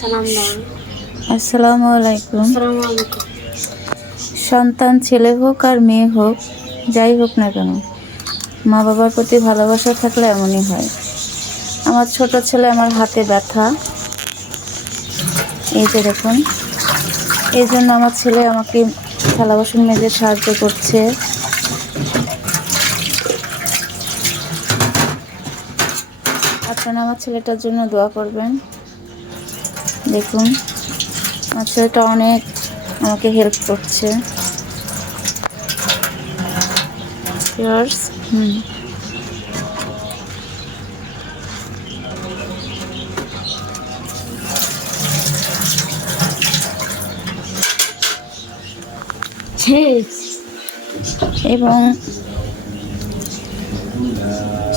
সালাম দাও। আসসালামু আলাইকুম। আসসালামু আলাইকুম। সন্তান ছেলে হোক আর মেয়ে হোক, যাই হোক না কেন, মা বাবার প্রতি ভালোবাসা থাকলে এমনই হয়। আমার ছোট ছেলে আমার হাতে ব্যথা, এই যে দেখুন, এই জন্য আমার ছেলে আমাকে থালা বাসন মেজে সাহায্য করছে। আপনারা আমার ছেলেটার জন্য দোয়া করবেন। দেখুন, আমার ছেলেটা অনেক আমাকে হেল্প করছে। হুম, এবং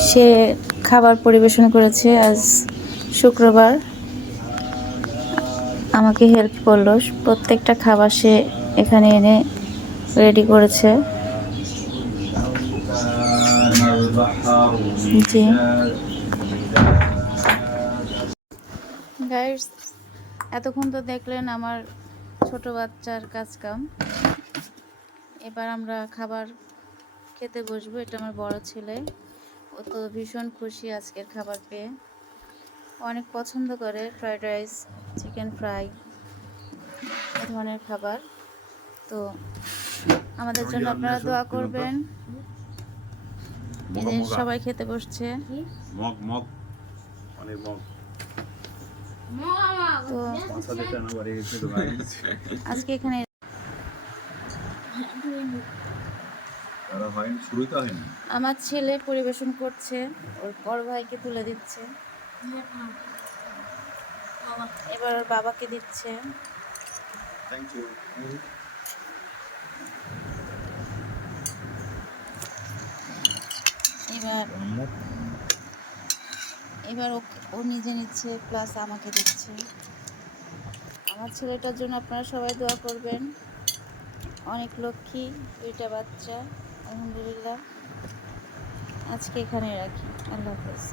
সে খাবার পরিবেশন করেছে। আজ শুক্রবার আমাকে হেল্প করলো, প্রত্যেকটা খাবার সে এখানে এনে রেডি করেছে। জি গাইস, এতক্ষণ তো দেখলেন আমার ছোট বাচ্চার কাজকাম। এবার আমরা খাবার খেতে বসবো। এটা আমার বড় ছেলে, ও তো ভীষণ খুশি আজকের খাবার পেয়ে, অনেক পছন্দ করে ফ্রাইড রাইস, চিকেন ফ্রাই, এ ধরনের খাবার। তো আমাদের জন্য আপনারা দোয়া করবেন। এদের সবাই খেতে বসছে। তো আজকে এখানে আমার ছেলে পরিবেশন করছে, ওর বড় ভাইকে তুলে দিচ্ছে, এবার ওর বাবাকে দিচ্ছে। এবার এবার ও নিজে নিচ্ছে, প্লাস আমাকে দিচ্ছে। আমার ছেলেটার জন্য আপনারা সবাই দোয়া করবেন। অনেক লক্ষ্মী, দুইটা বাচ্চা, আলহামদুলিল্লাহ। আজকে এখানে রাখি। আল্লাহ হাফেজ।